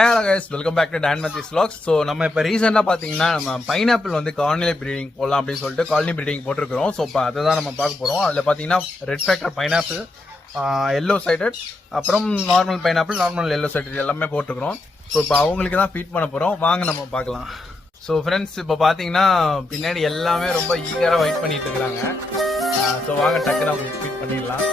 Hello guys, welcome back to டான் மத்திஸ் vlogs. So நம்ம இப்போ ரீசெண்டாக பார்த்தீங்கன்னா நம்ம பைனாப்பிள் வந்து காலனி ப்ரீடிங் போடலாம் அப்படின்னு சொல்லிட்டு காலனி ப்ரீடிங் போட்டிருக்கிறோம். ஸோ இப்போ அதை தான் நம்ம பார்க்க போகிறோம். அதில் பார்த்தீங்கன்னா red factor pineapple, yellow sided, அப்புறம் normal pineapple, normal yellow sided எல்லாமே போட்டிருக்கிறோம். ஸோ இப்போ அவங்களுக்கு தான் ஃபீட் பண்ண போகிறோம். வாங்க நம்ம பார்க்கலாம். ஸோ ஃப்ரெண்ட்ஸ், இப்போ பார்த்தீங்கன்னா பின்னாடி எல்லாமே ரொம்ப ஈகராக வெயிட் பண்ணிட்டு இருக்கிறாங்க. ஸோ வாங்க டக்குன்னு அவங்களுக்கு ஃபீட் பண்ணிடலாம்.